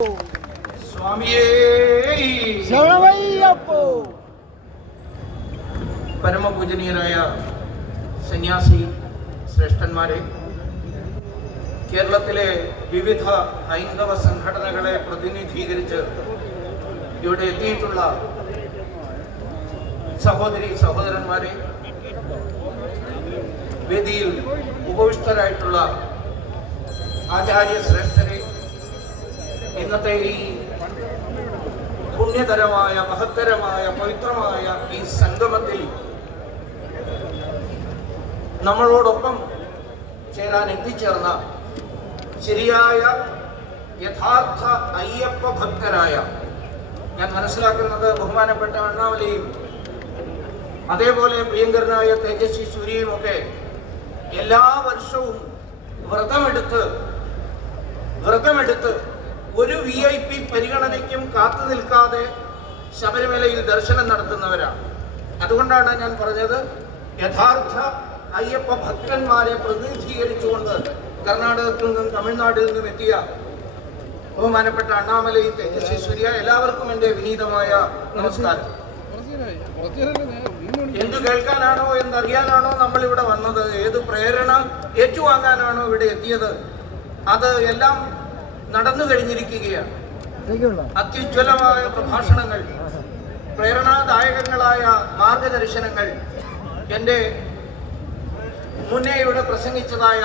സ്വാമിയേ ശരണമയ്യപ്പോ. പരമപൂജനീയരായ സന്യാസി ശ്രേഷ്ഠന്മാരെ, കേരളത്തിലെ വിവിധ ഹൈന്ദവ സംഘടനകളെ പ്രതിനിധീകരിച്ച് ഇവിടെ എത്തിയിട്ടുള്ള സഹോദരി സഹോദരന്മാരെ, വേദിയിൽ ഉപവിഷ്ടരായിട്ടുള്ള ആചാര്യ ശ്രേഷ്ഠരെ, ഇന്നത്തെ ഈ പുണ്യതരമായ മഹത്തരമായ പവിത്രമായ ഈ സംഗമത്തിൽ നമ്മളോടൊപ്പം ചേരാൻ എത്തിച്ചേർന്ന ശരിയായ യഥാർത്ഥ അയ്യപ്പ ഭക്തരായ, ഞാൻ മനസ്സിലാക്കുന്നത് ബഹുമാനപ്പെട്ട അണ്ണാമലയും അതേപോലെ പ്രിയങ്കരനായ തേജസ്വി സൂര്യയും ഒക്കെ എല്ലാ വർഷവും വ്രതമെടുത്ത് ഒരു VIP പരിഗണനയ്ക്കും കാത്തു നിൽക്കാതെ ശബരിമലയിൽ ദർശനം നടത്തുന്നവരാണ്. അതുകൊണ്ടാണ് ഞാൻ പറഞ്ഞത്, യഥാർത്ഥ അയ്യപ്പ ഭക്തന്മാരെ പ്രതിനിധീകരിച്ചുകൊണ്ട് കർണാടകത്തിൽ നിന്നും തമിഴ്നാട്ടിൽ നിന്നും എത്തിയ ബഹുമാനപ്പെട്ട അണ്ണാമലയും തേജസ്വി സൂര്യ, എല്ലാവർക്കും എൻ്റെ വിനീതമായ നമസ്കാരം. എന്തു കേൾക്കാനാണോ എന്നറിയാനാണോ നമ്മൾ ഇവിടെ വന്നത്, ഏത് പ്രേരണ ഏറ്റുവാങ്ങാനാണോ ഇവിടെ എത്തിയത്, അത് എല്ലാം നടന്നു കഴിഞ്ഞിരിക്കുകയാണ്. അത്യുജ്വലമായ പ്രഭാഷണങ്ങൾ, പ്രേരണാദായകങ്ങളായ മാർഗദർശനങ്ങൾ എൻ്റെ മുന്നേ ഇവിടെ പ്രസംഗിച്ചതായ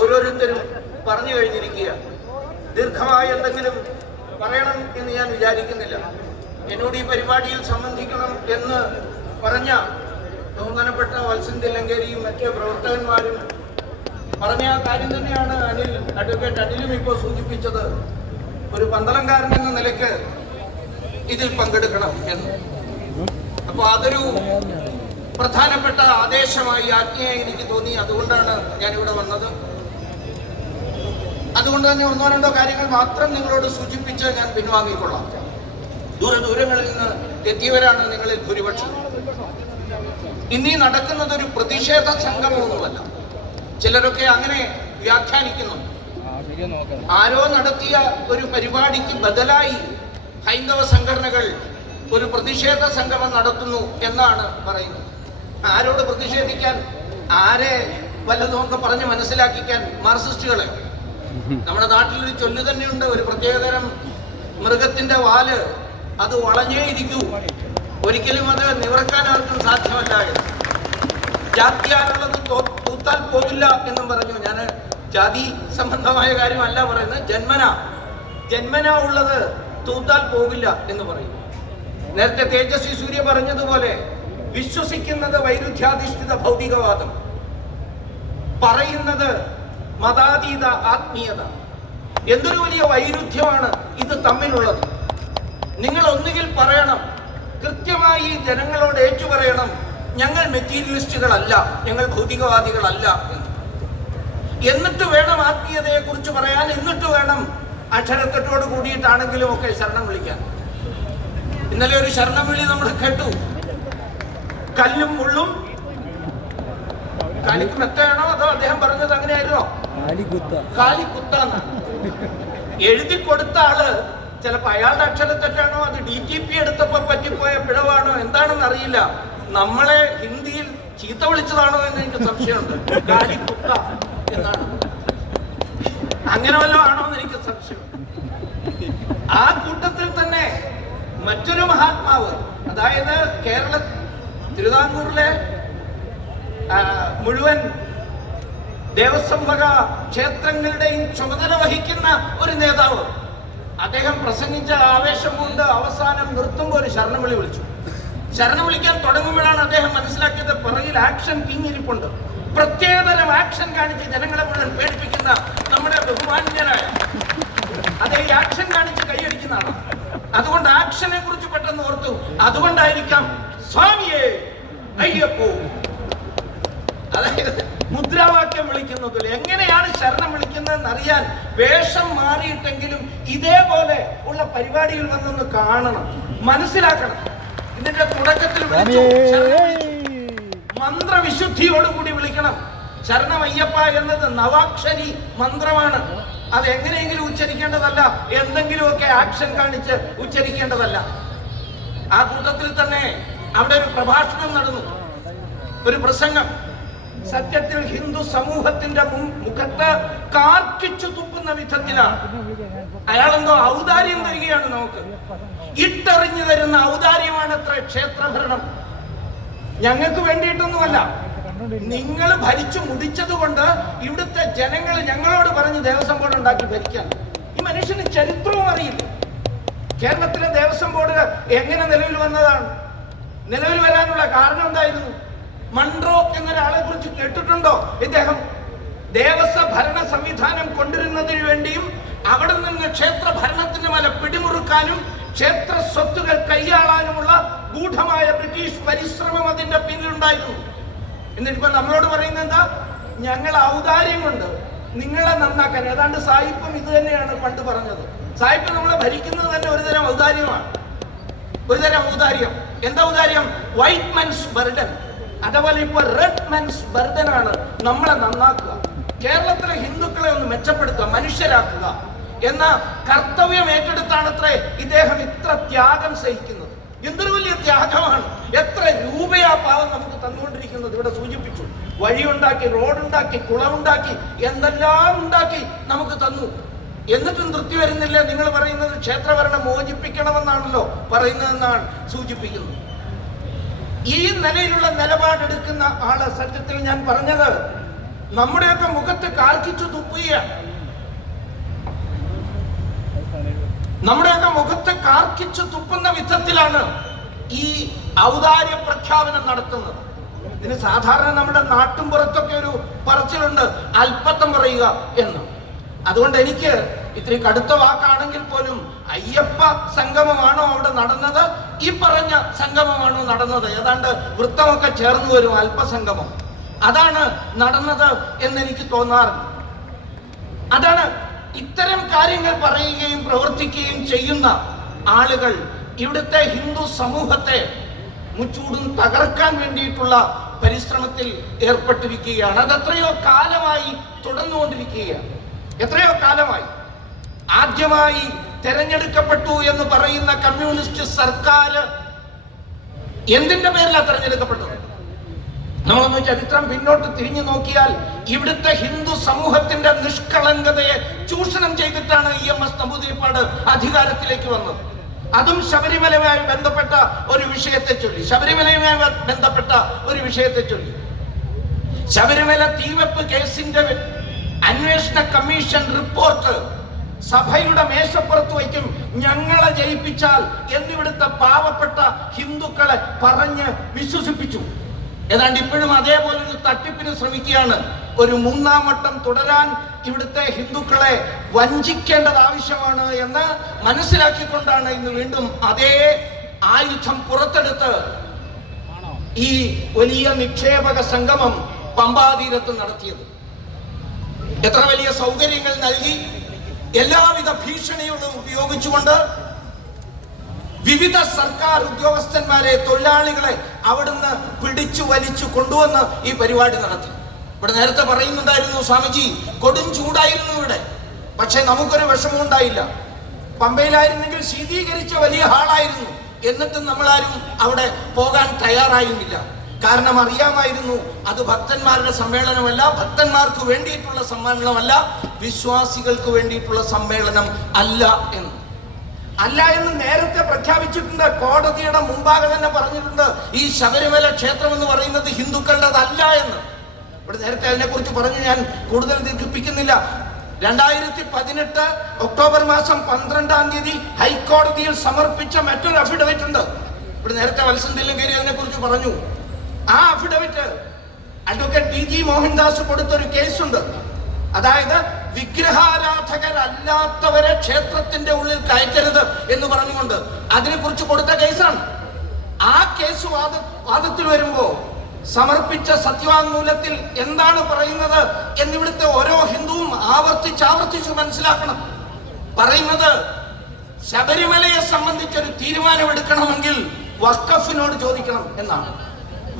ഓരോരുത്തരും പറഞ്ഞു കഴിഞ്ഞിരിക്കുകയാണ്. ദീർഘമായി എന്തെങ്കിലും പറയണം എന്ന് ഞാൻ വിചാരിക്കുന്നില്ല. എന്നോട് ഈ പരിപാടിയിൽ സംബന്ധിക്കണം എന്ന് പറഞ്ഞ ബഹുമാനപ്പെട്ട വത്സൻ തില്ലങ്കേരിയും മറ്റ് പ്രവർത്തകന്മാരും പറഞ്ഞ കാര്യം തന്നെയാണ് അഡ്വക്കേറ്റ് അനിലും ഇപ്പോൾ സൂചിപ്പിച്ചത്. ഒരു പന്തളംകാരൻ എന്ന നിലയ്ക്ക് ഇതിൽ പങ്കെടുക്കണം എന്ന്. അപ്പോൾ അതൊരു പ്രധാനപ്പെട്ട ആദേശമായി ആജ്ഞയായി എനിക്ക് തോന്നി. അതുകൊണ്ടാണ് ഞാനിവിടെ വന്നത്. അതുകൊണ്ട് തന്നെ ഒന്നോ രണ്ടോ കാര്യങ്ങൾ മാത്രം നിങ്ങളോട് സൂചിപ്പിച്ച് ഞാൻ പിൻവാങ്ങിക്കൊള്ളാം. ദൂരങ്ങളിൽ നിന്ന് എത്തിയവരാണ് നിങ്ങളിൽ ഭൂരിപക്ഷം. ഇന്നീ നടക്കുന്നത് ഒരു പ്രതിഷേധ സംഗമമൊന്നുമല്ല. ചിലരൊക്കെ അങ്ങനെ വ്യാഖ്യാനിക്കുന്നു. ആരോ നടത്തിയ ഒരു പരിപാടിക്ക് ബദലായി ഹൈന്ദവ സംഘടനകൾ ഒരു പ്രതിഷേധ സംഗമം നടത്തുന്നു എന്നാണ് പറയുന്നത്. ആരോട് പ്രതിഷേധിക്കാൻ? ആരെ വല്ലതുമൊക്കെ പറഞ്ഞ് മനസ്സിലാക്കിക്കാൻ? മാർക്സിസ്റ്റുകളെ. നമ്മുടെ നാട്ടിലൊരു ചൊല്ല് തന്നെയുണ്ട്, ഒരു പ്രത്യേകതരം മൃഗത്തിന്റെ വാല് അത് വളഞ്ഞേ ഇരിക്കൂ, ഒരിക്കലും അത് നിവർക്കാൻ ആർക്കും സാധ്യമല്ല. ജാതിയാലുള്ളത് തൂത്താൽ പോകില്ല എന്നും പറഞ്ഞു. ഞാൻ ജാതി സംബന്ധമായ കാര്യമല്ല പറയുന്നത്, ജന്മന ഉള്ളത് തൂത്താൽ പോകില്ല എന്ന് പറയും. നേരത്തെ തേജസ്വി സൂര്യ പറഞ്ഞതുപോലെ, വിശ്വസിക്കുന്നത് വൈരുദ്ധ്യാധിഷ്ഠിത ഭൗതികവാദം, പറയുന്നത് മതാതീത ആത്മീയത. എന്തൊരു വലിയ വൈരുദ്ധ്യമാണ് ഇത് തമ്മിലുള്ളത്. നിങ്ങൾ ഒന്നുകിൽ പറയണം, കൃത്യമായി ജനങ്ങളോട് ഏറ്റുപറയണം, ഞങ്ങൾ മെറ്റീരിയലിസ്റ്റുകളല്ല, ഞങ്ങൾ ഭൗതികവാദികളല്ല എന്ന്. എന്നിട്ട് വേണം ആത്മീയതയെ കുറിച്ച് പറയാൻ, എന്നിട്ട് വേണം അക്ഷരത്തെട്ടോട് കൂടിയിട്ടാണെങ്കിലും ഒക്കെ ശരണം വിളിക്കാൻ. ഇന്നലെ ഒരു ശരണം വിളി നമ്മൾ കേട്ടു. കല്ലും മുള്ളും കാലിക്ക് മെത്തയാണോ അതോ അദ്ദേഹം പറഞ്ഞത് അങ്ങനെയായിരുന്നോ? കാലിക്കുത്താന്ന് എഴുതി കൊടുത്ത ആള് ചിലപ്പോ അയാളുടെ അക്ഷരത്തെറ്റാണോ, അത് DTP എടുത്തപ്പോ പറ്റിപ്പോയ പിഴവാണോ എന്താണെന്ന് അറിയില്ല. നമ്മളെ ഹിന്ദിയിൽ ചീത്ത വിളിച്ചതാണോ എന്ന് എനിക്ക് സംശയമുണ്ട്. കാലിക്കുത്ത എന്നാണ്, അങ്ങനെ വല്ലതും ആണോ എന്ന് എനിക്ക് സംശയം. ആ കൂട്ടത്തിൽ തന്നെ മറ്റൊരു മഹാത്മാവ്, അതായത് തിരുവിതാംകൂറിലെ മുഴുവൻ ദേവസ്വം വക ക്ഷേത്രങ്ങളുടെയും ചുമതല വഹിക്കുന്ന ഒരു നേതാവ്, അദ്ദേഹം പ്രസംഗിച്ച ആവേശം കൊണ്ട് അവസാനം നിർത്തുമ്പോൾ ഒരു ശരണവിളി വിളിച്ചു. ശരണം വിളിക്കാൻ തുടങ്ങുമ്പോഴാണ് അദ്ദേഹം മനസ്സിലാക്കിയത് പിറകിൽ ആക്ഷൻ കിങ്ങിരിപ്പുണ്ട്. പ്രത്യേകതരം ആക്ഷൻ കാണിച്ച് ജനങ്ങളെ മുഴുവൻ പേടിപ്പിക്കുന്ന നമ്മുടെ ബഹുമാന്യരായ അതേ ആക്ഷൻ കാണിച്ച് കൈയടിക്കുന്നതാണ്. അതുകൊണ്ട് ആക്ഷനെ കുറിച്ച് പെട്ടെന്ന് ഓർത്തു. അതുകൊണ്ടായിരിക്കാം സ്വാമിയേ അയ്യപ്പോ, അതായത് മുദ്രാവാക്യം വിളിക്കുന്നതിൽ എങ്ങനെയാണ് ശരണം വിളിക്കുന്നതെന്ന് അറിയാൻ വേഷം മാറിയിട്ടെങ്കിലും ഇതേപോലെ ഉള്ള പരിപാടിയിൽ വന്നൊന്ന് കാണണം, മനസ്സിലാക്കണം. ഇതിന്റെ തുടക്കത്തിൽ മന്ത്രവിശുദ്ധിയോടുകൂടി വിളിക്കണം. ശരണമയ്യപ്പ എന്നത് നവാക്ഷരി മന്ത്രമാണ്. അത് എങ്ങനെയെങ്കിലും ഉച്ചരിക്കേണ്ടതല്ല, എന്തെങ്കിലുമൊക്കെ ആക്ഷൻ കാണിച്ച് ഉച്ചരിക്കേണ്ടതല്ല. ആ കൂട്ടത്തിൽ തന്നെ അവിടെ ഒരു പ്രഭാഷണം നടന്നു, ഒരു പ്രസംഗം. സത്യത്തിൽ ഹിന്ദു സമൂഹത്തിന്റെ മുഖത്ത് കാർക്കിച്ചു തുപ്പുന്ന വിധത്തിലാണ്. അയാളെന്തോ ഔദാര്യം തരികയാണ് നമുക്ക്, ഇട്ടെറിഞ്ഞു തരുന്ന ഔദാര്യമാണ് അത്ര ക്ഷേത്രഭരണം. ഞങ്ങൾക്ക് വേണ്ടിയിട്ടൊന്നുമല്ല, നിങ്ങൾ ഭരിച്ചു മുടിച്ചത് കൊണ്ട് ഇവിടുത്തെ ജനങ്ങൾ ഞങ്ങളോട് പറഞ്ഞ് ദേവസ്വം ബോർഡ് ഉണ്ടാക്കി ഭരിക്കാൻ. ഈ മനുഷ്യന് ചരിത്രവും അറിയില്ല. കേരളത്തിലെ ദേവസ്വം ബോർഡ് എങ്ങനെ നിലവിൽ വന്നതാണ്? നിലവിൽ വരാനുള്ള കാരണം എന്തായിരുന്നു? മൺട്രോ എന്നൊരാളെ കുറിച്ച് കേട്ടിട്ടുണ്ടോ? ഇദ്ദേഹം ദേവസ്വ ഭരണ സംവിധാനം കൊണ്ടുവരുന്നതിന് വേണ്ടിയും അവിടെ നിന്ന് ക്ഷേത്ര ഭരണത്തിന്റെ മേലെ പിടിമുറുക്കാനും ക്ഷേത്ര സ്വത്തുകൾ കൈയാളാനുമുള്ള ഗൂഢമായ ബ്രിട്ടീഷ് പരിശ്രമം അതിന്റെ പിന്നിലുണ്ടായിരുന്നു. എന്നിട്ടിപ്പോ നമ്മളോട് പറയുന്നത് എന്താ? ഞങ്ങൾ ഔദാര്യം കൊണ്ട് നിങ്ങളെ നന്നാക്കാൻ. ഏതാണ്ട് സായിപ്പും ഇത് തന്നെയാണ് പണ്ട് പറഞ്ഞത്. സായിപ്പ് നമ്മളെ ഭരിക്കുന്നത് തന്നെ ഒരുതരം ഔദാര്യമാണ്, ഒരുതരം ഔദാര്യം. എന്താ ഔദാര്യം? White men's burden. അതേപോലെ ഇപ്പൊ റെഡ് മെൻസ് ബർഡൻ ആണ് നമ്മളെ നന്നാക്കുക, കേരളത്തിലെ ഹിന്ദുക്കളെ ഒന്ന് മെച്ചപ്പെടുത്തുക, മനുഷ്യരാക്കുക എന്ന കർത്തവ്യം ഏറ്റെടുത്താണ് അത്രേ ഇദ്ദേഹം ഇത്ര ത്യാഗം സഹിക്കുന്നത്. എന്തൊരു വലിയ ത്യാഗമാണ്! എത്ര രൂപയാ പാവം നമുക്ക് തന്നുകൊണ്ടിരിക്കുന്നത്. ഇവിടെ സൂചിപ്പിച്ചു, വഴിയുണ്ടാക്കി, റോഡുണ്ടാക്കി, കുളമുണ്ടാക്കി, എന്തെല്ലാം ഉണ്ടാക്കി നമുക്ക് തന്നു. എന്നിട്ടും തൃപ്തി വരുന്നില്ല. നിങ്ങൾ പറയുന്നത് ക്ഷേത്രഭരണം മോചിപ്പിക്കണമെന്നാണല്ലോ പറയുന്നതെന്നാണ് സൂചിപ്പിക്കുന്നത്. ഈ നിലയിലുള്ള നിലപാടെടുക്കുന്ന ആള് സത്യത്തിൽ ഞാൻ പറഞ്ഞത് നമ്മുടെയൊക്കെ മുഖത്ത് കാർക്കിച്ചു തുപ്പുകയാണ്. നമ്മുടെയൊക്കെ മുഖത്ത് കാർക്കിച്ചു തുപ്പുന്ന വിധത്തിലാണ് ഈ ഔദാര്യ പ്രഖ്യാപനം നടത്തുന്നത്. ഇതിന് സാധാരണ നമ്മുടെ നാട്ടും പുറത്തൊക്കെ ഒരു പറച്ചിലുണ്ട്, അല്പത്തം പറയുക എന്ന്. അതുകൊണ്ട് എനിക്ക് ഇത്തിരി കടുത്ത വാക്കാണെങ്കിൽ പോലും അയ്യപ്പ സംഗമമാണോ അവിടെ നടന്നത്, ഈ പറഞ്ഞ സംഗമമാണോ നടന്നത്? ഏതാണ്ട് വൃത്തമൊക്കെ ചേർന്ന് വരും, അല്പസംഗമം അതാണ് നടന്നത് എന്നെനിക്ക് തോന്നാറുണ്ട്. അതാണ് ഇത്തരം കാര്യങ്ങൾ പറയുകയും പ്രവർത്തിക്കുകയും ചെയ്യുന്ന ആളുകൾ ഇവിടുത്തെ ഹിന്ദു സമൂഹത്തെ മുച്ചൂടും തകർക്കാൻ വേണ്ടിയിട്ടുള്ള പരിശ്രമത്തിൽ ഏർപ്പെട്ടിരിക്കുകയാണ്. അത് എത്രയോ കാലമായി തുടർന്നുകൊണ്ടിരിക്കുകയാണ്, എത്രയോ കാലമായി. ആദ്യമായി തെരഞ്ഞെടുക്കപ്പെട്ടു എന്ന് പറയുന്ന കമ്മ്യൂണിസ്റ്റ് സർക്കാർ എന്തിന്റെ പേരിലാണ് തെരഞ്ഞെടുക്കപ്പെട്ടത്? നമ്മളൊന്ന് ചരിത്രം പിന്നോട്ട് തിരിഞ്ഞു നോക്കിയാൽ ഇവിടുത്തെ ഹിന്ദു സമൂഹത്തിന്റെ നിഷ്കളങ്കതയെ ചൂഷണം ചെയ്തിട്ടാണ് EMS നമ്പൂതിരിപ്പാട് അധികാരത്തിലേക്ക് വന്നത്. അതും ശബരിമലയുമായി ബന്ധപ്പെട്ട ഒരു വിഷയത്തെ ചൊല്ലി, ശബരിമല തീവെപ്പ് കേസിന്റെ അന്വേഷണ കമ്മീഷൻ റിപ്പോർട്ട് സഭയുടെ മേശപ്പുറത്ത് വയ്ക്കും. ഞങ്ങളെ ജയിപ്പിച്ചാൽ എന്നിവിടുത്തെ പാവപ്പെട്ട ഹിന്ദുക്കളെ പറഞ്ഞ് വിശ്വസിപ്പിച്ചു. ഏതാണ്ട് ഇപ്പോഴും അതേപോലെ ഒരു തട്ടിപ്പിന് ശ്രമിക്കുകയാണ്. ഒരു മൂന്നാം വട്ടം തുടരാൻ ഇവിടുത്തെ ഹിന്ദുക്കളെ വഞ്ചിക്കേണ്ടത് ആവശ്യമാണ് എന്ന് മനസ്സിലാക്കിക്കൊണ്ടാണ് ഇന്ന് വീണ്ടും അതേ ആയുധം പുറത്തെടുത്ത് ഈ വലിയ നിക്ഷേപക സംഗമം പമ്പാതീരത്ത് നടത്തിയത്. എത്ര വലിയ സൗകര്യങ്ങൾ നൽകി, എല്ലാവിധ ഭീഷണികളും ഉപയോഗിച്ചുകൊണ്ട് വിവിധ സർക്കാർ ഉദ്യോഗസ്ഥന്മാരെ, തൊഴിലാളികളെ അവിടുന്ന് പിടിച്ചു വലിച്ചു കൊണ്ടുവന്ന് ഈ പരിപാടി നടത്തി. ഇവിടെ നേരത്തെ പറയുന്നുണ്ടായിരുന്നു സ്വാമിജി, കൊടും ചൂടായിരുന്നു ഇവിടെ, പക്ഷെ നമുക്കൊരു വിഷമം ഉണ്ടായില്ല. പമ്പയിലായിരുന്നെങ്കിൽ ശീതീകരിച്ച വലിയ ഹാളായിരുന്നു, എന്നിട്ടും നമ്മളാരും അവിടെ പോകാൻ തയ്യാറായിരുന്നില്ല. കാരണം അറിയാമായിരുന്നു അത് ഭക്തന്മാരുടെ സമ്മേളനമല്ല, ഭക്തന്മാർക്ക് വേണ്ടിയിട്ടുള്ള സമ്മേളനമല്ല, വിശ്വാസികൾക്ക് വേണ്ടിയിട്ടുള്ള സമ്മേളനം അല്ല എന്ന് നേരത്തെ പ്രഖ്യാപിച്ചിട്ടുണ്ട്. കോടതിയുടെ മുമ്പാകെ തന്നെ പറഞ്ഞിട്ടുണ്ട് ഈ ശബരിമല ക്ഷേത്രം എന്ന് പറയുന്നത് ഹിന്ദുക്കളുടേതല്ല എന്ന്. ഇവിടെ നേരത്തെ അതിനെക്കുറിച്ച് പറഞ്ഞ് ഞാൻ കൂടുതൽ ദീർഘിപ്പിക്കുന്നില്ല. 2018 ഒക്ടോബർ മാസം 12-ാം തീയതി ഹൈക്കോടതിയിൽ സമർപ്പിച്ച മറ്റൊരു അഫിഡവിറ്റ് ഉണ്ട്. ഇവിടെ നേരത്തെ വത്സന്തിലും കയറി അതിനെക്കുറിച്ച് പറഞ്ഞു. ആ അഫിഡവിറ്റ് അഡ്വക്കേറ്റ് DG മോഹൻദാസ് കൊടുത്തൊരു കേസുണ്ട്. അതായത് വിഗ്രഹാരാധകരല്ലാത്തവരെ ക്ഷേത്രത്തിന്റെ ഉള്ളിൽ കയറ്റരുത് എന്ന് പറഞ്ഞുകൊണ്ട് അതിനെക്കുറിച്ച് കൊടുത്ത കേസാണ്. ആ കേസ് വാദത്തിൽ വരുമ്പോ സമർപ്പിച്ച സത്യവാങ്മൂലത്തിൽ എന്താണ് പറയുന്നത് എന്നിവിടുത്തെ ഓരോ ഹിന്ദുവും ആവർത്തിച്ച് മനസ്സിലാക്കണം. പറയുന്നത് ശബരിമലയെ സംബന്ധിച്ചൊരു തീരുമാനമെടുക്കണമെങ്കിൽ വഖഫിനോട് ചോദിക്കണം എന്നാണ്,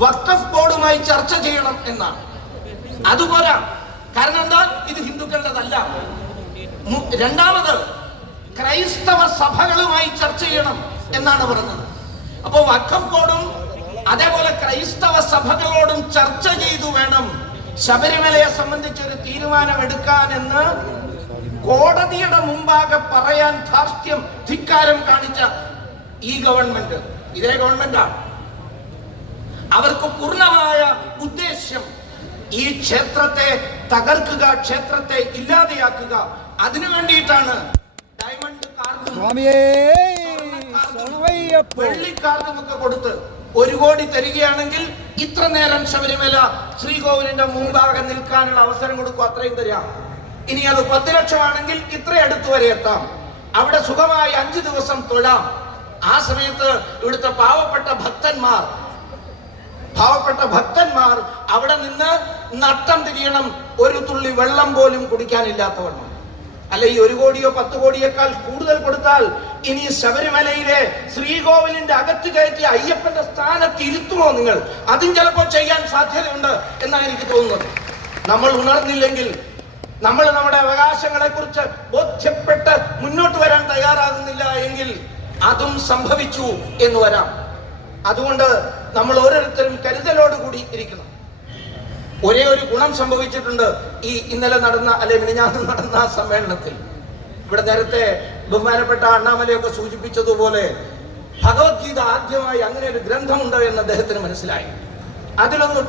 വഖഫ് ബോർഡുമായി ചർച്ച ചെയ്യണം എന്നാണ്. അതുപോലെ കാരണം എന്താ, ഇത് ഹിന്ദുക്കളുടേതല്ല. രണ്ടാമത് ക്രൈസ്തവ സഭകളുമായി ചർച്ച ചെയ്യണം എന്നാണ് പറഞ്ഞത്. അപ്പോ വഖഫ് ബോർഡും അതേപോലെ ക്രൈസ്തവ സഭകളോടും ചർച്ച ചെയ്തു വേണം ശബരിമലയെ സംബന്ധിച്ചൊരു തീരുമാനമെടുക്കാൻ എന്ന് കോടതിയുടെ മുമ്പാകെ പറയാൻ ധാർഷ്ട്യം, ധിക്കാരം കാണിച്ച ഈ ഗവൺമെന്റ്, ഇതേ ഗവൺമെന്റാണ്. അവർക്ക് പൂർണ്ണമായ ഉദ്ദേശ്യം ഈ ക്ഷേത്രത്തെ തകർക്കുക, ക്ഷേത്രത്തെ ഇല്ലാതെയാക്കുക. അതിനു വേണ്ടിയിട്ടാണ് ഡയമണ്ട് കാർഡും വെള്ളിക്കാർഡും ഒക്കെ കൊടുത്ത് 1 കോടി തരികയാണെങ്കിൽ ഇത്ര നേരം ശബരിമല ശ്രീകോവിലിന്റെ മുമ്പാകെ നിൽക്കാനുള്ള അവസരം കൊടുക്കും, അത്രയും തരാം. ഇനി അത് 10 ലക്ഷമാണെങ്കിൽ ഇത്ര അടുത്ത് വരെ എത്താം, അവിടെ സുഖമായി 5 ദിവസം തൊഴാം. ആ സമയത്ത് ഇവിടുത്തെ പാവപ്പെട്ട ഭക്തന്മാർ അവിടെ നിന്ന് നട്ടം തിരിയണം, ഒരു തുള്ളി വെള്ളം പോലും കുടിക്കാനില്ലാത്തവണ്ണം. അല്ല, ഈ 1 കോടിയോ 10 കോടിയേക്കാൾ കൂടുതൽ കൊടുത്താൽ ഇനി ശബരിമലയിലെ ശ്രീകോവിലിന്റെ അകത്ത് കയറ്റി അയ്യപ്പന്റെ സ്ഥാനത്ത് ഇരുത്തുമോ നിങ്ങൾ? അതും ചിലപ്പോൾ ചെയ്യാൻ സാധ്യതയുണ്ട് എന്നാണ് എനിക്ക് തോന്നുന്നത്. നമ്മൾ ഉണർന്നില്ലെങ്കിൽ, നമ്മൾ നമ്മുടെ അവകാശങ്ങളെ കുറിച്ച് ബോധ്യപ്പെട്ട് മുന്നോട്ട് വരാൻ തയ്യാറാകുന്നില്ല എങ്കിൽ അതും സംഭവിച്ചു എന്ന് വരാം. അതുകൊണ്ട് നമ്മൾ ഓരോരുത്തരും കരുതലോടുകൂടി ഇരിക്കണം. ഒരേ ഒരു ഗുണം സംഭവിച്ചിട്ടുണ്ട് ഈ ഇന്നലെ നടന്ന, അല്ലെ മിനിഞ്ഞാന്ന് നടന്ന സമ്മേളനത്തിൽ. ഇവിടെ നേരത്തെ ബഹുമാനപ്പെട്ട അണ്ണാമലയൊക്കെ സൂചിപ്പിച്ചതുപോലെ ഭഗവത്ഗീത ആദ്യമായി അങ്ങനെ ഒരു ഗ്രന്ഥമുണ്ട് എന്ന് അദ്ദേഹത്തിന് മനസ്സിലായി. അതിലൊന്ന്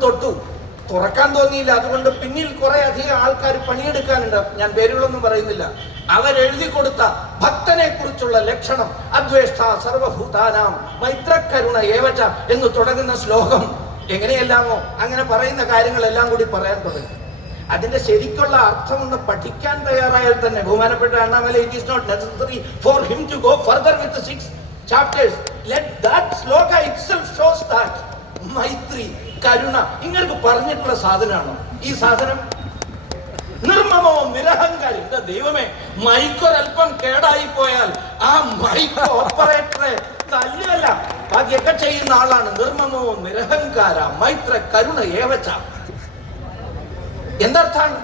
തുറക്കാൻ തോന്നിയില്ല. അതുകൊണ്ട് പിന്നിൽ കുറെ അധികം ആൾക്കാർ പണിയെടുക്കാനുണ്ട്. ഞാൻ പേരുകളൊന്നും പറയുന്നില്ല. അവരെഴുതി കൊടുത്ത ഭക്തനെ കുറിച്ചുള്ള ലക്ഷണം, അദ്വേഷ്ട സർവഭൂതാനാം മൈത്രകരുണ ഏവച എന്ന് തുടങ്ങുന്ന ശ്ലോകം എങ്ങനെയെല്ലാമോ അങ്ങനെ പറയുന്ന കാര്യങ്ങളെല്ലാം കൂടി പറയാൻ തുടങ്ങി. അതിന്റെ ശരിക്കുള്ള അർത്ഥം ഒന്ന് പഠിക്കാൻ തയ്യാറായാൽ തന്നെ ബഹുമാനപ്പെട്ട Annamalai, it is not necessary for him to go further with 6 chapters. Let that sloka itself shows that മൈത്രി, കരുണ ഇങ്ങൾക്ക് പറഞ്ഞിട്ടുള്ള സാധനമാണോ ഈ സാധനം? നിർമ്മമോ നിരഹങ്കാരി. എന്താ ദൈവമേ, മൈക്കൊരൽപ്പം കേടായി പോയാൽ ആ മൈക്ക് ഓപ്പറേറ്ററെ തല്ലുകയല്ല, ബാക്കിയൊക്കെ ചെയ്യുന്ന ആളാണ്. നിർമ്മമോ നിരഹങ്കാര മൈത്ര കരുണ ഏവച. എന്തർത്ഥാണ്?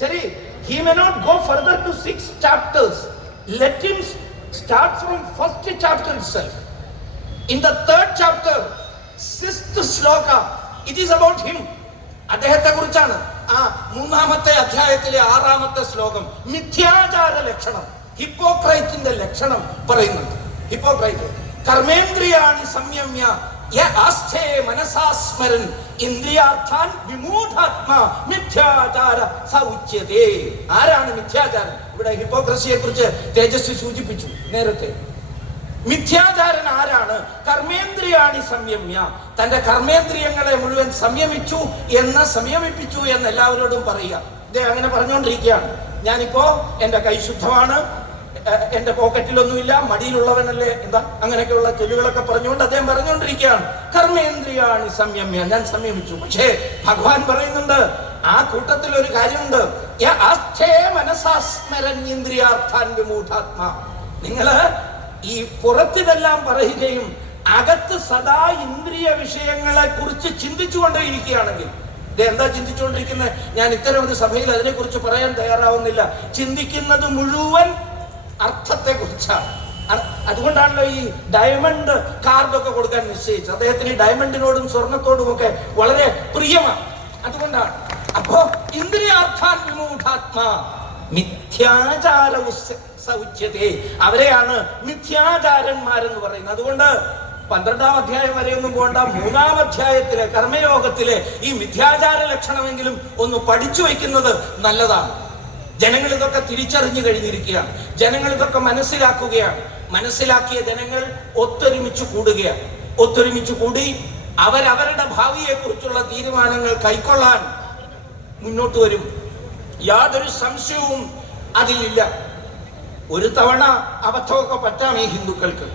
ശരി, he may not go further to 6 chapters. Let him start from first chapter itself. In the 3rd chapter, 6th sloka, it is about him. അദ്ദേഹത്തെ കുറിച്ചാണ്. ആ 3-ാമത്തെ അധ്യായത്തിലെ 6-ാമത്തെ ശ്ലോകം മിഥ്യാചാര ലക്ഷണം, ഹിപ്പോക്രൈറ്റിന്റെ ലക്ഷണം പറയുന്നുണ്ട്. ഹിപ്പോക്രൈറ്റ് കർമ്മേന്ദ്രിയാണി സംയമ്യ ആസ്ഥേ മനസാസ്മരൻ ഇന്ദ്രിയാർത്ഥാൻ വിമൂഢാത്മാ മിഥ്യാചാര സൗച്യതേ. ആരാണ് മിഥ്യാചാരൻ? ഇവിടെ ഹിപ്പോക്രസിയെ കുറിച്ച് തേജസ്വി സൂചിപ്പിച്ചു നേരത്തെ. മിഥ്യാചാരൻ ആരാണ്? കർമ്മേന്ദ്രിയാണി സംയമ്യ, തന്റെ കർമ്മേന്ദ്രിയങ്ങളെ മുഴുവൻ സംയമിപ്പിച്ചു എന്ന് എല്ലാവരോടും പറയുക. ഇതേ അങ്ങനെ പറഞ്ഞുകൊണ്ടിരിക്കുകയാണ്. ഞാനിപ്പോ എന്റെ കൈ ശുദ്ധമാണ്, എന്റെ പോക്കറ്റിലൊന്നുമില്ല, മടിയിലുള്ളവനല്ലേ, എന്താ അങ്ങനെയൊക്കെയുള്ള ചൊല്ലുകളൊക്കെ പറഞ്ഞുകൊണ്ട് അദ്ദേഹം പറഞ്ഞുകൊണ്ടിരിക്കുകയാണ് കർമ്മേന്ദ്രിയാണി സംയമ്യ, ഞാൻ സംയമിച്ചു. പക്ഷേ ഭഗവാൻ പറയുന്നുണ്ട് ആ കൂട്ടത്തിൽ ഒരു കാര്യമുണ്ട്. നിങ്ങള് ഈ പുറത്തിതെല്ലാം പറയുകയും അകത്ത് സദാ ഇന്ദ്രിയ വിഷയങ്ങളെ കുറിച്ച് ചിന്തിച്ചുകൊണ്ടേയിരിക്കുകയാണെങ്കിൽ, എന്താ ചിന്തിച്ചുകൊണ്ടിരിക്കുന്നത്? ഞാൻ ഇത്തരം ഒരു സഭയിൽ അതിനെ കുറിച്ച് പറയാൻ തയ്യാറാവുന്നില്ല. ചിന്തിക്കുന്നത് മുഴുവൻ അർത്ഥത്തെ കുറിച്ചാണ്. അതുകൊണ്ടാണല്ലോ ഈ ഡയമണ്ട് കാർഡൊക്കെ കൊടുക്കാൻ നിശ്ചയിച്ചത്. അദ്ദേഹത്തിന് ഈ ഡയമണ്ടിനോടും സ്വർണത്തോടും ഒക്കെ വളരെ പ്രിയമാണ്. അതുകൊണ്ടാണ്. അപ്പോ ഇന്ദ്രിയാർത്ഥാൻ വിമൂഢാത്മാ മിഥ്യാചാര സൗച്യതേ, അവരെയാണ് മിഥ്യാചാരന്മാരെന്ന് പറയുന്നത്. അതുകൊണ്ട് 12-ാം അധ്യായം വരെയൊന്നും പോകണ്ട, 3-ാം അധ്യായത്തിലെ കർമ്മയോഗത്തിലെ ഈ മിഥ്യാചാര ലക്ഷണമെങ്കിലും ഒന്ന് പഠിച്ചു വയ്ക്കുന്നത് നല്ലതാണ്. ജനങ്ങൾ ഇതൊക്കെ തിരിച്ചറിഞ്ഞു കഴിഞ്ഞിരിക്കുകയാണ്. ജനങ്ങൾ ഇതൊക്കെ മനസ്സിലാക്കുകയാണ്. മനസ്സിലാക്കിയ ജനങ്ങൾ ഒത്തൊരുമിച്ച് കൂടുകയാണ്. ഒത്തൊരുമിച്ച് കൂടി അവരവരുടെ ഭാവിയെ കുറിച്ചുള്ള തീരുമാനങ്ങൾ കൈക്കൊള്ളാൻ മുന്നോട്ട് വരും. യാതൊരു സംശയവും അതിലില്ല. ഒരു തവണ അബദ്ധമൊക്കെ പറ്റാം ഈ ഹിന്ദുക്കൾക്ക്.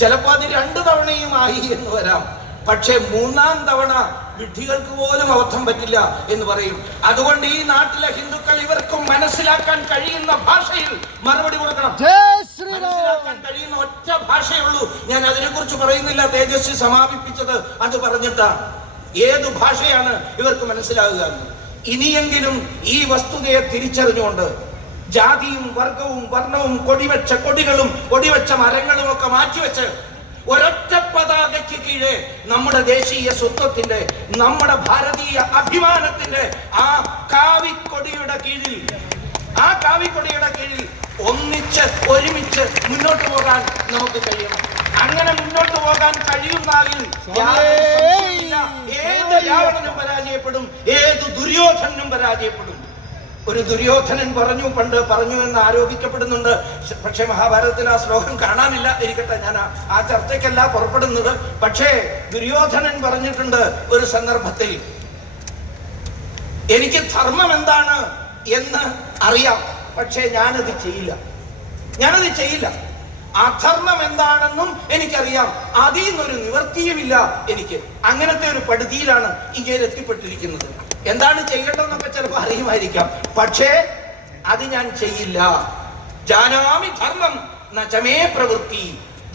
ചിലപ്പോൾ അത് 2 തവണയും ആയി എന്ന് വരാം. പക്ഷെ 3-ാം തവണ വിഡ്ഢികൾക്ക് പോലും അബദ്ധം പറ്റില്ല എന്ന് പറയും. അതുകൊണ്ട് ഈ നാട്ടിലെ ഹിന്ദുക്കൾ ഇവർക്കും മനസ്സിലാക്കാൻ കഴിയുന്ന ഭാഷയിൽ മറുപടി കൊടുക്കണം. മനസ്സിലാക്കാൻ കഴിയുന്ന ഒറ്റ ഭാഷയുള്ളൂ. ഞാൻ അതിനെ കുറിച്ച് പറയുന്നില്ല. തേജസ്വി സമാപിപ്പിച്ചത് അത് പറഞ്ഞിട്ടാണ്. ഏതു ഭാഷയാണ് ഇവർക്ക് മനസ്സിലാകുക? ഇനിയെങ്കിലും ഈ വസ്തുതയെ തിരിച്ചറിഞ്ഞുകൊണ്ട് ജാതിയും വർഗവും വർണ്ണവും കൊടിവെച്ച കൊടികളും കൊടിവെച്ച മരങ്ങളും ഒക്കെ മാറ്റിവെച്ച് ഒരൊറ്റ പതാകയ്ക്ക് കീഴെ നമ്മുടെ ദേശീയ സ്വത്വത്തിന്റെ, നമ്മുടെ ഭാരതീയ അഭിമാനത്തിന്റെ ആ കാവിക്കൊടിയുടെ കീഴിൽ ഒന്നിച്ച് ഒരുമിച്ച് മുന്നോട്ട് പോകാൻ നമുക്ക് കഴിയണം. അങ്ങനെ മുന്നോട്ട് പോകാൻ കഴിയുന്നെങ്കിൽ ഏത് രാവണനും പരാജയപ്പെടും, ഏത് ദുര്യോധനും പരാജയപ്പെടും. ഒരു ദുര്യോധനൻ പറഞ്ഞു എന്ന് ആരോപിക്കപ്പെടുന്നുണ്ട്. പക്ഷെ മഹാഭാരതത്തിൽ ആ ശ്ലോകം കാണാനില്ല. ഇരിക്കട്ടെ, ഞാൻ ആ ചർച്ചയ്ക്കല്ല പുറപ്പെടുന്നത്. പക്ഷേ ദുര്യോധനൻ പറഞ്ഞിട്ടുണ്ട് ഒരു സന്ദർഭത്തിൽ, എനിക്ക് ധർമ്മം എന്താണ് എന്ന് അറിയാം, പക്ഷേ ഞാനത് ചെയ്യില്ല. അധർമ്മം എന്താണെന്നും എനിക്കറിയാം, അതിൽ നിന്നൊരു നിവർത്തിയുമില്ല എനിക്ക്. അങ്ങനത്തെ ഒരു പടുതിയിലാണ് ഇങ്ങനെ എത്തിപ്പെട്ടിരിക്കുന്നത്. എന്താണ് ചെയ്യേണ്ടതെന്നൊക്കെ ചിലപ്പോൾ അറിയുമായിരിക്കാം, പക്ഷേ അത് ഞാൻ ചെയ്യില്ല. ജാനാമി ധർമ്മം നചമേ പ്രവൃത്തി,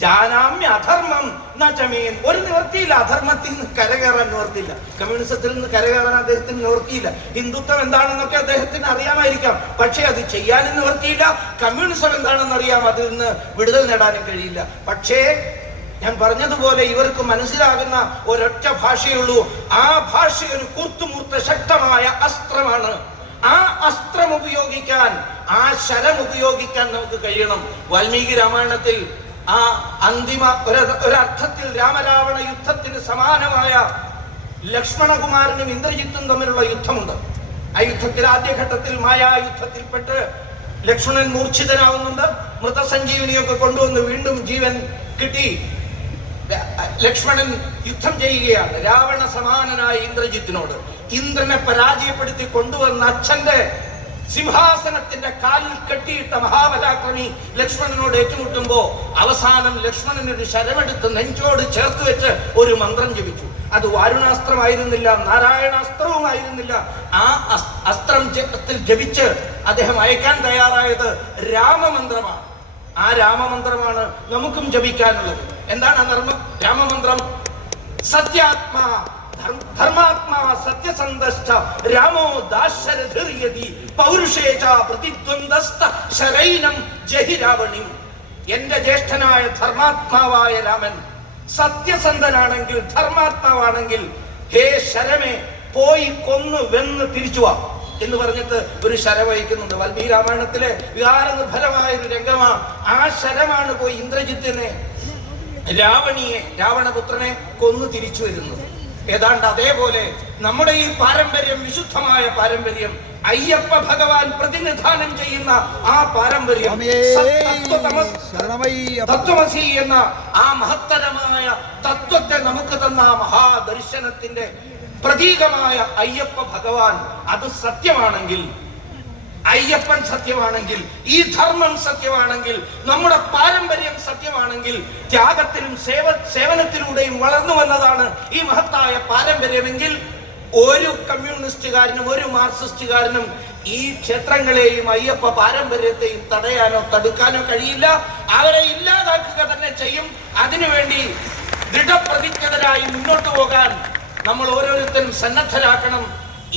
ജാനാമ്യ അധർമ്മം നചമേ. ഒരു നിവർത്തിയില്ല, അധർമ്മത്തിൽ നിന്ന് കരകയറാൻ നിവർത്തിയില്ല. കമ്മ്യൂണിസത്തിൽ നിന്ന് കരകയറാൻ അദ്ദേഹത്തിന് നിവർത്തിയില്ല. ഹിന്ദുത്വം എന്താണെന്നൊക്കെ അദ്ദേഹത്തിന് അറിയാമായിരിക്കാം, പക്ഷേ അത് ചെയ്യാനും നിവർത്തിയില്ല. കമ്മ്യൂണിസം എന്താണെന്ന് അറിയാം, അതിൽ നിന്ന് വിടുതൽ നേടാനും കഴിയില്ല. പക്ഷേ ഞാൻ പറഞ്ഞതുപോലെ ഇവർക്ക് മനസ്സിലാകുന്ന ഒരൊറ്റ ഭാഷയുള്ളൂ. ആ ഭാഷ ഒരു കൂർത്തുമൂർത്ത ശക്തമായ അസ്ത്രമാണ്. ആ അസ്ത്രം ഉപയോഗിക്കാൻ, ആ ശരം ഉപയോഗിക്കാൻ നമുക്ക് കഴിയണം. വാൽമീകി രാമായണത്തിൽ ആ അന്തിമ ഒരർത്ഥത്തിൽ രാമരാവണ യുദ്ധത്തിന് സമാനമായ ലക്ഷ്മണകുമാരനും ഇന്ദ്രജിത്തും തമ്മിലുള്ള യുദ്ധമുണ്ട്. ആ യുദ്ധത്തിൽ ആദ്യഘട്ടത്തിൽ മായായുദ്ധത്തിൽപ്പെട്ട് ലക്ഷ്മണൻ മൂർച്ഛിതനാവുന്നുണ്ട്. മൃതസഞ്ജീവനിയൊക്കെ കൊണ്ടുവന്ന് വീണ്ടും ജീവൻ കിട്ടി. ലക്ഷ്മണൻ യുദ്ധം ചെയ്യുകയാണ് രാവണ സമാനനായ ഇന്ദ്രജിത്തിനോട്. ഇന്ദ്രനെ പരാജയപ്പെടുത്തി കൊണ്ടുവന്ന അച്ഛന്റെ സിംഹാസനത്തിന്റെ കാലിൽ കെട്ടിയിട്ട മഹാപരാക്രമി ലക്ഷ്മണനോട് ഏറ്റുമുട്ടുമ്പോ അവസാനം ലക്ഷ്മണനൊരു ശരമെടുത്ത് നെഞ്ചോട് ചേർത്ത് വെച്ച് ഒരു മന്ത്രം ജപിച്ചു. അത് വാരുണാസ്ത്രമായിരുന്നില്ല, നാരായണാസ്ത്രവുമായിരുന്നില്ല. ആ അസ്ത്രം ജപിച്ച് അദ്ദേഹം അയക്കാൻ തയ്യാറായത് രാമമന്ത്രമാണ്. ആ രാമമന്ത്രമാണ് നമുക്കും ജപിക്കാനുള്ളത്. എന്താണ് ആ രാമമന്ത്രം? സത്യാത്മാ ധർമാത്മാ സത്യസന്ധശ്ച രാമോ ദാശരഥിർയതി പൗരുഷേച പ്രതിദ്വന്ദ്വസ്ത ശരൈനം ജഹി രാവണി. എന്റെ ജ്യേഷ്ഠനായ ധർമാത്മാവായ രാമൻ സത്യസന്ധനാണെങ്കിൽ, ധർമാത്മാവാണെങ്കിൽ, ഹേ ശരമേ പോയി കൊന്നു വെന്ന് തിരിച്ചു വാ എന്ന് പറഞ്ഞിട്ട് ഒരു ശരം വഹിക്കുന്നുണ്ട്. വാൽമീകി രാമായണത്തിലെ വികാര നിർഭരമായ ഒരു രംഗമാണ്. ആ ശരമാണ് പോയി ഇന്ദ്രജിത്തിനെ, രാവണപുത്രനെ കൊന്നു തിരിച്ചു വരുന്നത്. ഏതാണ്ട് അതേപോലെ നമ്മുടെ ഈ പാരമ്പര്യം, വിശുദ്ധമായ പാരമ്പര്യം, അയ്യപ്പ ഭഗവാൻ പ്രതിനിധാനം ചെയ്യുന്ന ആ പാരമ്പര്യം, തത്വമസി എന്ന ആ മഹത്തരമായ തത്വത്തെ നമുക്ക് തന്ന ആ മഹാദർശനത്തിന്റെ പ്രതീകമായ അയ്യപ്പ ഭഗവാൻ അത് സത്യമാണെങ്കിൽ, അയ്യപ്പൻ സത്യമാണെങ്കിൽ, ഈ ധർമ്മം സത്യമാണെങ്കിൽ, നമ്മുടെ പാരമ്പര്യം സത്യമാണെങ്കിൽ, ത്യാഗത്തിലും സേവനത്തിലൂടെയും വളർന്നു വന്നതാണ് ഈ മഹത്തായ പാരമ്പര്യമെങ്കിൽ, ഒരു കമ്മ്യൂണിസ്റ്റുകാരനും ഒരു മാർക്സിസ്റ്റുകാരനും ഈ ക്ഷേത്രങ്ങളെയും അയ്യപ്പ പാരമ്പര്യത്തെയും തടയാനോ തടുക്കാനോ കഴിയില്ല. അവരെ ഇല്ലാതാക്കുക തന്നെ ചെയ്യും. അതിനുവേണ്ടി ദൃഢപ്രതിജ്ഞതരായി മുന്നോട്ട് പോകാൻ നമ്മൾ ഓരോരുത്തരും സന്നദ്ധരാക്കണം.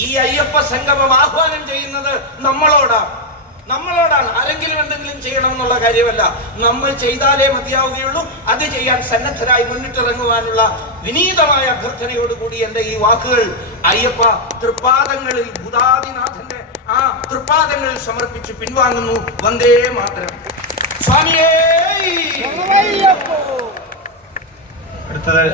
ഈ അയ്യപ്പ സംഗമം ആഹ്വാനം ചെയ്യുന്നത് നമ്മളോടാണ്. ആരെങ്കിലും എന്തെങ്കിലും ചെയ്യണം എന്നുള്ള കാര്യമല്ല. നമ്മൾ ചെയ്താലേ മതിയാവുകയുള്ളൂ. അത് ചെയ്യാൻ സന്നദ്ധരായി മുന്നിട്ടിറങ്ങുവാനുള്ള വിനീതമായ അഭ്യർത്ഥനയോടുകൂടി എന്റെ ഈ വാക്കുകൾ അയ്യപ്പ തൃപ്പാദങ്ങളിൽ, ഭൂതാദിനാഥന്റെ ആ തൃപ്പാദങ്ങളിൽ സമർപ്പിച്ച് പിൻവാങ്ങുന്നു. വന്ദേ മാതരം. സ്വാമിയേ. അടുത്തത്